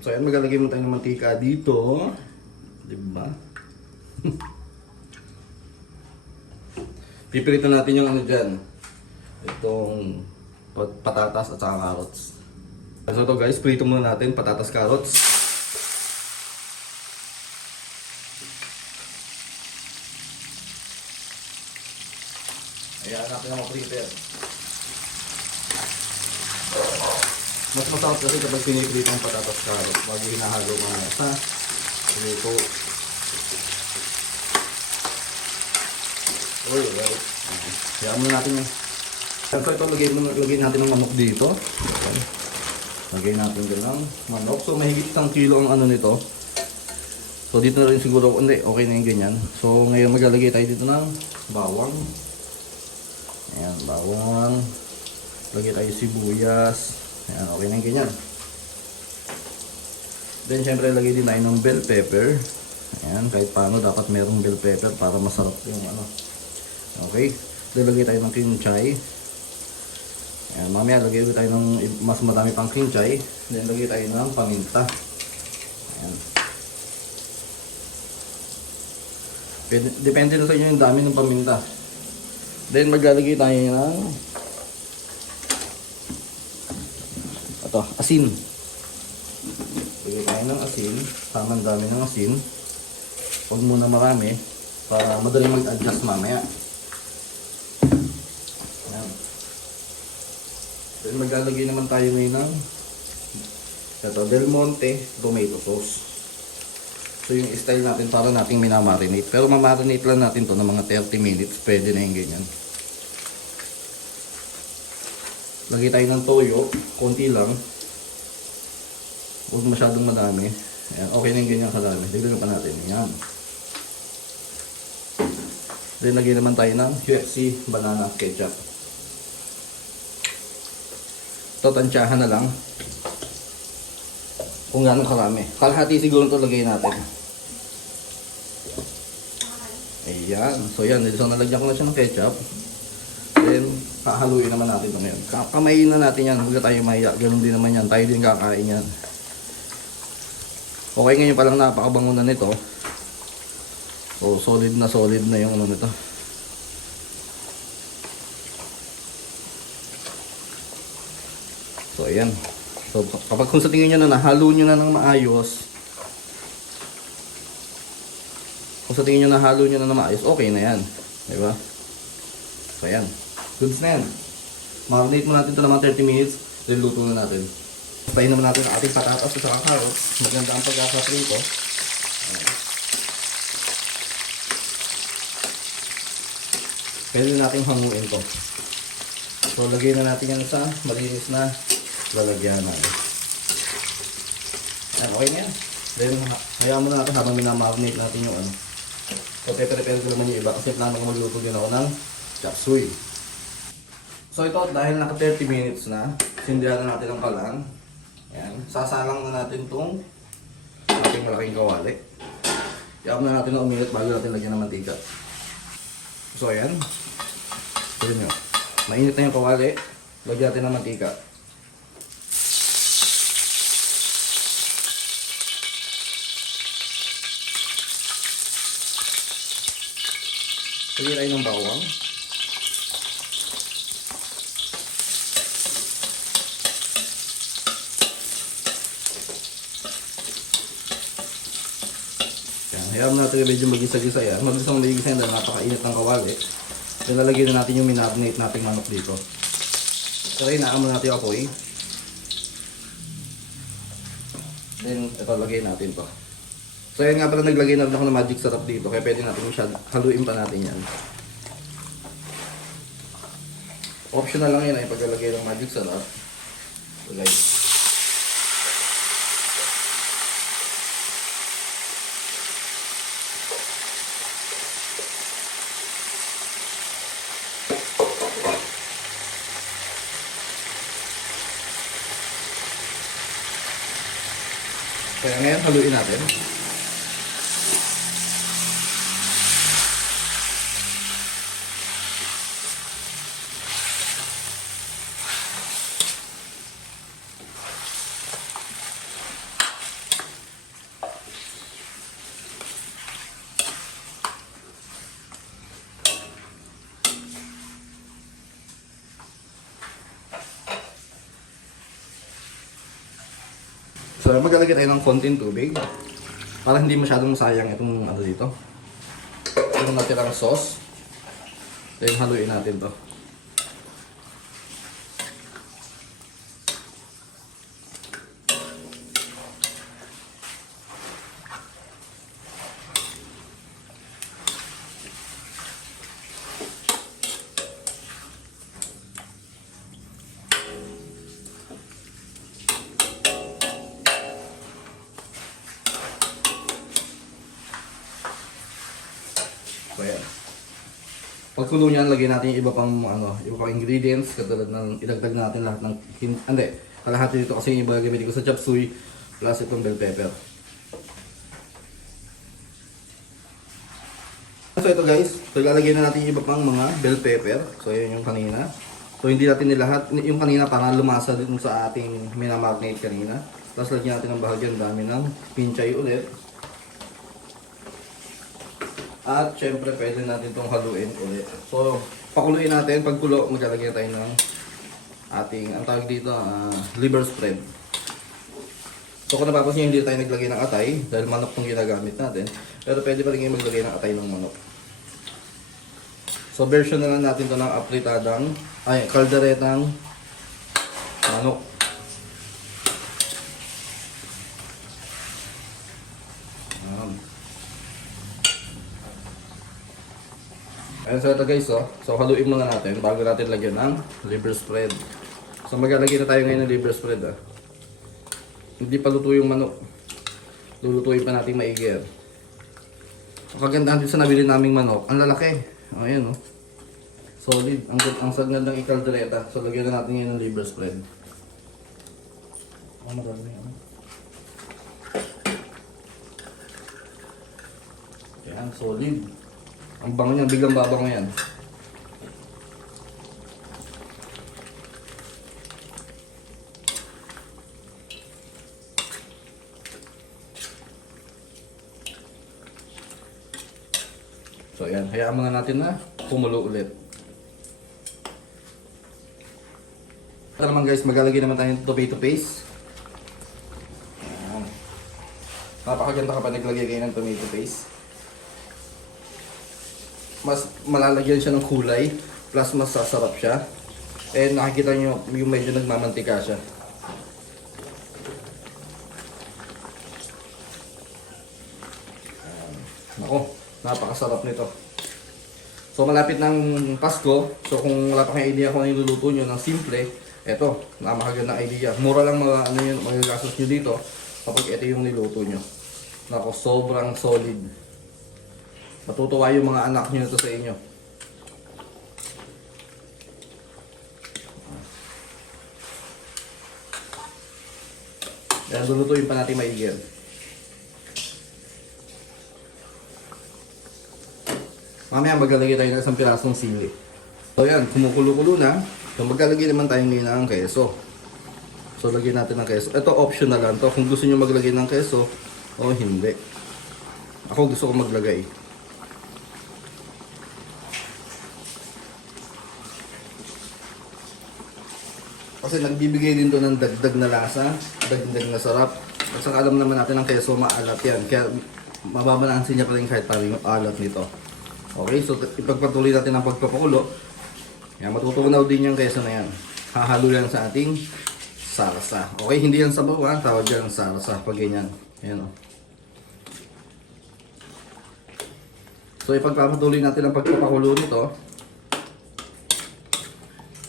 So ayan, maglalagay mo tayo ng mantika dito. Diba? Pipilitan natin yung ano dyan. Itong patatas at saka carrots. So ito guys, prito muna natin patatas, carrots. Ayan natin ang prepare. Mas masarap kasi kapag piniprito ang patatas, carrots bago hinahalo mamaya sa prito. Uy, well. Kaya muna natin yan. So ito, lagay natin ng manok dito. Okay. Lagay natin din ng manok. So mahigit 1 kilo ang ano nito. So dito na rin siguro, hindi, okay na yung ganyan. So ngayon maglalagay tayo dito ng bawang. Ayan, bawang. Lagay tayo sibuyas. Ayan, okay na yung ganyan. Then syempre lagay din tayo ng bell pepper. Ayan, kahit paano dapat merong bell pepper para masarap yung ano. Okay, lalagay tayo ng kinchay. Ayan, mamaya lagay tayo ng mas madami pang kinchay. Then lagay tayo ng paminta. Ayan. Depende na sa inyo yung dami ng paminta. Then maglalagay tayo ng ito, asin. Lagay tayo ng asin. Tamang dami ng asin. Huwag muna marami para madali mag-adjust mamaya. Then maglalagay naman tayo ngayon ng ito, Del Monte tomato sauce. So yung style natin para nating minamarinate. Pero mamarinate lang natin to ng mga 30 minutes. Pwede na yung ganyan. Lagay tayo ng toyo. Konti lang. Huwag masyadong madami. Ayan, okay na yung ganyan kadami. Dagdagan pa natin. Ayan. Then lagay naman tayo ng UFC banana ketchup. Ito, tansyahan na lang kung gano'ng karami. Kalahati siguro ito lagay natin. Ayan. So yan, so nalagyan ko na siya ng ketchup. Then hahaluin naman natin ito ngayon. Kamayin na natin yan. Huwag tayo mahiya. Ganun din naman yan. Tayo din kakain yan. Okay, ngayon palang napakabango na nito. So solid na yung ano nito. So ayan. So kapag kung sa tingin nyo na nahalo nyo na ng maayos, kung sa tingin nyo nahalo nyo na ng maayos, okay na yan. Diba? So ayan. Goods na yan. Marinate mo natin ito naman 30 minutes. Then luto na natin. Pahin naman natin ang ating patatas at saka carrots. Maganda ang pagkakaprito. Pwede natin hanguin to. So lagay na natin yan sa malinis na lalagyan natin. Ayan, okay na yan. Then hayaan mo na natin habang minamarinate natin yung ano. So prepare ko naman yung iba kasi plano ko magluto din ako ng chop suey. So ito, dahil naka 30 minutes na, sindihan na natin ang kalan. Ayan, sasalang na natin itong ating malaking kawali. Hayaan na natin na uminit bago natin lagyan ng mantika. So ayan. Tignan nyo. Mainit na yung kawali. Lagyan natin ng mantika. Lagyan tayo ng bawang. Hayaan natin medyo magisa-gisa yan. Mag-isang magisa yan dahil napakainit ng kawali. Then lalagyan na natin yung minarinate nating manok dito. So inaan mo natin yung apoy. Then ito, lagay natin to. So yan nga pala, naglagay na rin ako ng magic sarap dito. Kaya pwede natin haluin pa natin yan. Optional lang yan ay paglalagay ng magic sarap. So guys. Kaya ngayon, haluin natin. So maglalagay tayo ng konting tubig para hindi masyadong sayang itong ano dito. Itong natirang sauce. Then haluin natin to. So yan. Pagkulo niyan, lagyan natin yung iba pang ingredients katulad ng idagdag natin lahat ng kalahati dito kasi yung iba gamitin ko sa chop suey plus itong bell pepper. So ito guys, so ilalagay na natin yung iba pang mga bell pepper. So yun yung kanina. So hindi natin nilahat, yung kanina para lumasa dun sa ating minamarinate kanina. Tapos lagyan natin ng bahagyan dami ng pinchay ulit. At syempre pwede natin itong haluin ulit. So pakuluin natin, pagkulo maglalagay tayo ng ating, ang tawag dito, liver spread. So kung napapansin nyo, hindi tayo naglagay ng atay dahil manok itong ginagamit natin. Pero pwede pa rin yung maglagay ng atay ng manok. So version na lang natin ito ng apritadang, kalderetang manok. Ayan, so ito guys, so haluin muna natin bago natin lagyan ng liver spread. So maglalagay na tayo ngayon ng liver spread. Hindi pa luto yung manok. Lulutuin pa natin maigi. Ang kagandahan din sa nabili naming manok, ang lalaki. Ayan, solid. Ang sagandang ikaldereta. So lagyan na natin ngayon ng liver spread. Marami. Ayan, solid. Ang bango niya, biglang babango yan. So ayan, hayaan muna natin na kumulo ulit. Ito naman guys, maglalagay naman tayo ng tomato paste. Ayan. Napakaganda kapag naglagay kayo ng tomato paste. Mas malalagyan siya ng kulay, plus mas sasarap siya. And nakikita nyo yung medyo nagmamantika siya. Nako, napakasarap nito. So malapit ng Pasko, so kung wala pa kayong idea kung ano yung luluto nyo ng simple, eto, napakagandang idea. Mura lang magagastos nyo dito kapag ito yung niluto nyo. Nako, sobrang solid. Matutuwa yung mga anak nyo ito sa inyo. Yan, lulutuin pa natin maigi. Mamaya maglalagay tayo ng isang pirasong sili. So yan, kumukulo-kulo na. So maglalagay naman tayo ngayon ng keso. So lagyan natin ng keso. Ito optional lang to. Kung gusto nyo maglagay ng keso o hindi. Ako gusto ko maglagay. Kasi nagbibigay din to ng dagdag na lasa, dagdag na sarap. At saka alam naman natin ang keso maalat yan. Kaya mababalansin niya pa rin kahit parang yung alat nito. Okay, so ipagpatuloy natin ang pagpapakulo. Yan, matutunaw din yung keso na yan. Hahalo yan sa ating sarsa. Okay, hindi yan sabaw ha, tawag yan sarsa pag ganyan. Ayan o. So ipagpapatuloy natin ang pagpapakulo nito.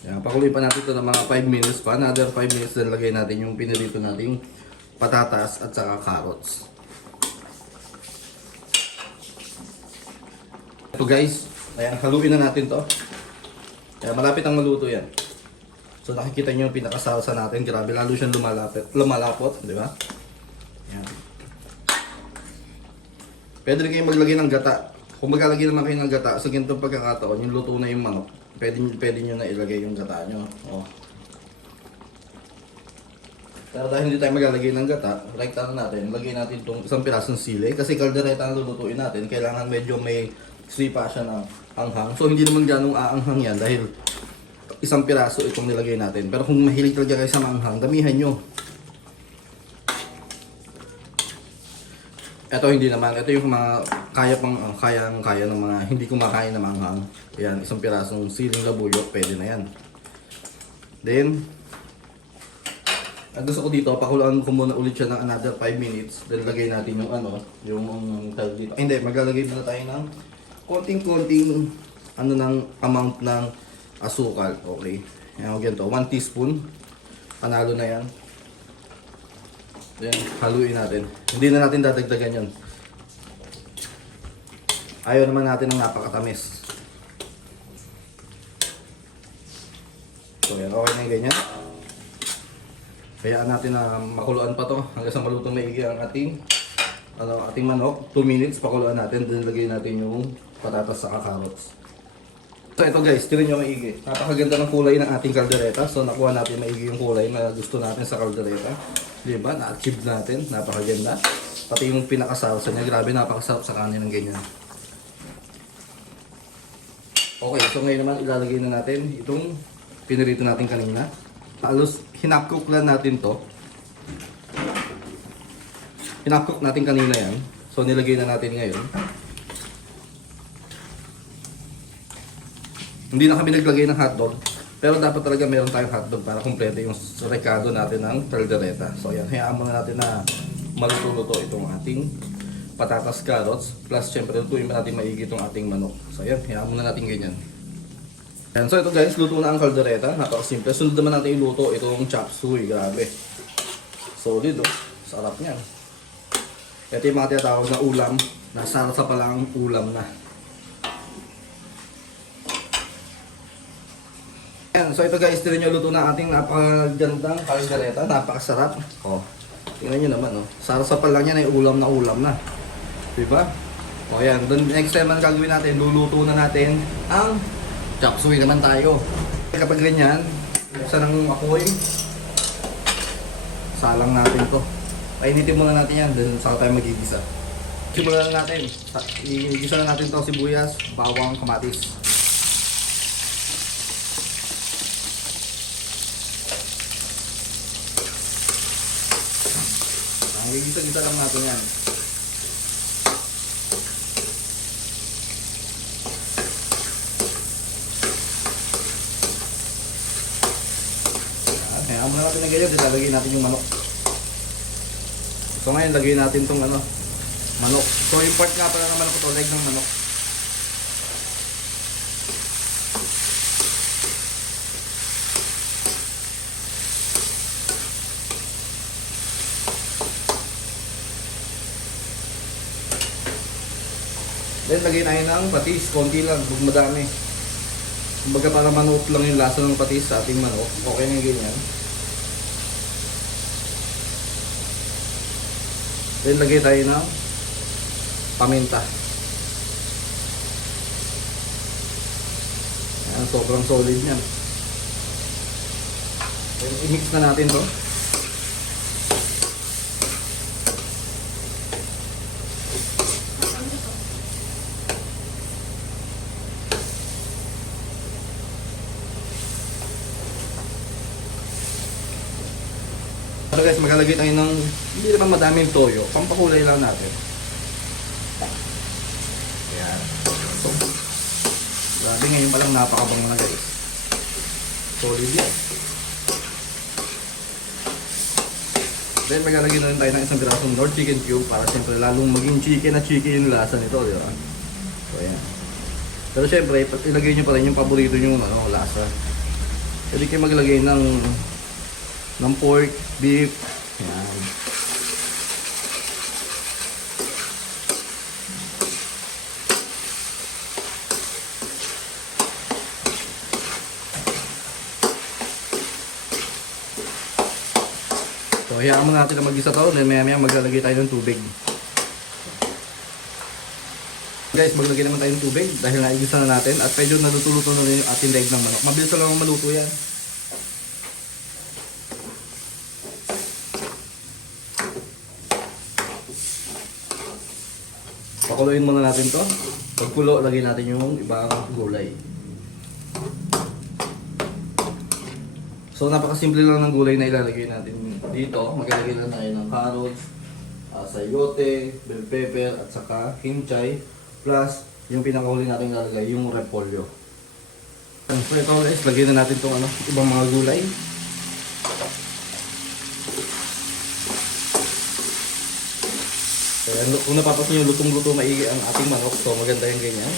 Yan, pakuloy pa natin ito ng mga 5 minutes pa. Another 5 minutes then lagay natin yung pinirito nating patatas at saka carrots. Ito guys, ayan, haluin na natin to. Ayan, malapit ang maluto yan. So nakikita nyo yung pinakasalsa natin. Grabe, lalo siyang lumalapot, di ba? Ayan. Pwede rin kayong maglagay ng gata. Kung maglalagay naman kayo ng gata, sa ganitong pagkakataon, yung luto na yung manok, pwede nyo na ilagay yung gata nyo. Oh. Pero dahil hindi tayo maglalagay ng gata, right natin, lagay natin itong isang pirasong sili. Kasi kaldereta ang lulutuin natin, kailangan medyo may sipa siya ng anghang. So hindi naman ganong aanghang yan dahil isang piraso itong nilagay natin. Pero kung mahilig talaga kayo sa maanghang, damihan nyo. Ito hindi naman. Ito yung mga kaya ng mga hindi kumakain na manghang. Ayan, isang pirasong siling labuyo, pwede na yan. Then, ang gusto ko dito, pakuluan ko muna ulit siya ng another 5 minutes. Then lagay natin yung yung tawag dito. Hindi, maglalagay muna tayo ng konting-konting ng amount ng asukal. Okay. Yan, ganito, 1 teaspoon. Panalo na yan. Then, haluin natin. Hindi na natin dadagdagan yun. Ayaw naman natin ng napakatamis. So yan, okay na yung ganyan. Hayaan natin na makuluan pa to hanggang sa malutong maigi ang ating manok. 2 minutes pakuluan natin, then lagay natin yung patatas sa carrots. So ito guys, tinan nyo maigi. Napakaganda ng kulay ng ating kaldereta. So nakuha natin maigi yung kulay na gusto natin sa kaldereta. Diba? Na-achieve natin. Napakaganda. Pati yung pinakasarsa niya. Grabe, napakasarap sa kanin ng ganyan. Okay, so ngayon naman ilalagay na natin itong pinirito natin kanina. Halos hinapcook lang natin to. Hinapcook natin kanina yan. So nilagay na natin ngayon. Hindi na kami naglagay ng hotdog. Pero dapat talaga meron tayong hotdog para kumpleto yung recado natin ng kaldereta. So yan, hayaan muna natin na maluto-luto itong ating patatas, carrots. Plus syempre lutuin pa natin maigi itong ating manok. So yan, hayaan muna natin ganyan. Yan, so ito guys, luto na ang kaldereta. Napakasimple. Sunod naman natin iluto itong chop suey. Grabe. Solid oh. Sarap niyan. Ito yung mga tinatawag na ulam. Nasarsa pa lang ang ulam na. Yan, so ito guys, tignan nyo luto na ating napakagandang kaldereta. Napakasarap. Oh, tingnan nyo naman oh. Sarsa pa lang yan ay ulam na. Diba? O yan, then next time ang gagawin natin, luluto na natin ang chop suey naman tayo. Kapag ganyan, buksan ng apoy, salang natin to. Painitin muna natin yan, then saka tayo magigisa. Simulan na natin. Igisa na natin to sibuyas, bawang, kamatis. Gigisa-gisa lang natin yan. Kaya muna natin na ganyan, ilalagay natin yung manok. So ngayon, lagay natin tong manok. So yung part nga pala ng manok ito, leg ng manok. Then lagay tayo ng patis, konti lang, huwag madami. Kumbaga para manuot lang yung lasa ng patis sa ating manok. Okay na yung ganyan. Then lagay tayo ng paminta. Ayan, sobrang solid niyan. Then i-mix na natin to. So guys, maglalagay tayo ng hindi naman madaming toyo, pampakulay lang natin. Ayan. So, grabe ngayon palang napakabang na guys. Solid yan. Then maglalagay na rin tayo ng isang pirasong Lord Chicken Cube para siyempre lalong maging chicken na chicken yung lasa nito, di ba? So ayan. Pero siyempre, ilagay nyo pa rin yung paborito nyo lasa. Pwede kayo maglagay ng pork, beef, yan. So, hayaan mo natin na mag-isa to, then maya-maya maglalagay tayo ng tubig. Guys, maglagay naman tayo ng tubig dahil naigisa na natin at medyo naluto-luto na rin yung ating leg ng manok. Mabilis lang maluto yan. Pakuluin muna natin to. Pagkulo, lagay natin yung ibang gulay. So napakasimple lang ng gulay na ilalagay natin dito. Maglalagay lang tayo ng carrots, sayote, bell pepper, at saka kimchi. Plus, yung pinakahuli natin lalagay, yung repolyo. So ito guys, lagyan na natin itong ibang mga gulay. Kaya kung napapansin nyo, lutong-luto maigi ang ating manok. So maganda yung ganyan.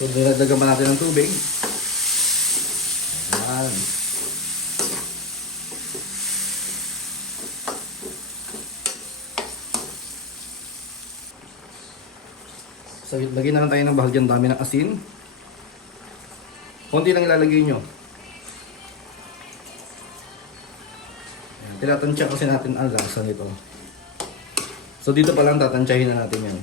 So, dinagdagan pa natin ng tubig. Ayan. So, lagyan na lang tayo ng bahagyang dami ng asin. Konti lang ilalagay nyo. Ayan. Tinatansya kasi natin ang lasa nito. So, dito pa lang tatansyahin na natin yan.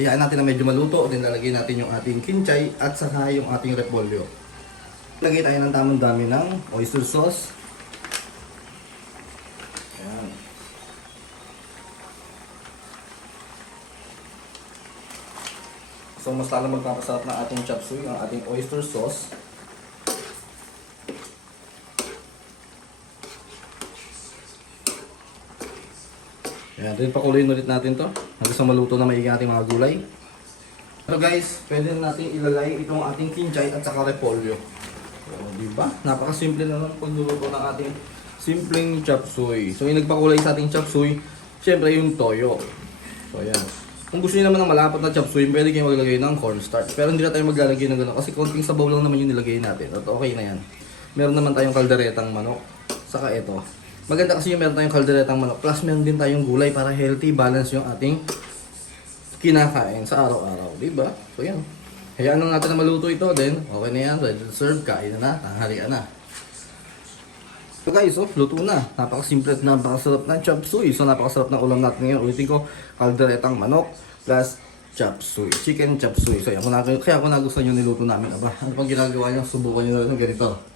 Hayaan natin na medyo maluto, then lalagay natin yung ating kimchi at saka yung ating repolyo. Lagay tayo ng tamang dami ng oyster sauce. Ayan. So mas lalo magpapasarap ng ating chop suey, ang ating oyster sauce. Ayan, then pakuluin ulit natin to hanggang sa maluto na maigi ating mga gulay. So guys, pwede na natin ilalagay itong ating kimchi at saka repolyo. So, diba? Napakasimple na lang pagluluto ng ating simpleng chop suey. So yung nagpakulay sa ating chop suey, syempre yung toyo. So ayan. Kung gusto niyo naman ng malapot na chop suey, pwede kayong maglagay ng cornstarch. Pero hindi na tayo maglalagay ng gano'n kasi konting sabaw lang naman yung nilagay natin. At okay na yan. Meron naman tayong kalderetang manok. Saka ito. Maganda kasi yung meron tayong kalderetang manok. Plus meron din tayong gulay para healthy, balance yung ating kinakain sa araw-araw. Diba? So yan. Hayaan lang natin na maluto ito. Then, okay na yan. Ready to serve. Kain na na. Tanghalian na. So guys, luto na. Napakasimple at napakasarap ng chop suey. So napakasarap ng ulam natin ngayon. Ulitin ko, kalderetang manok plus chop suey. Chicken chop suey. So yan, kaya kung nagustuhan nyo niluto namin, ano pang ginagawa nyo, subukan nyo na rin ganito.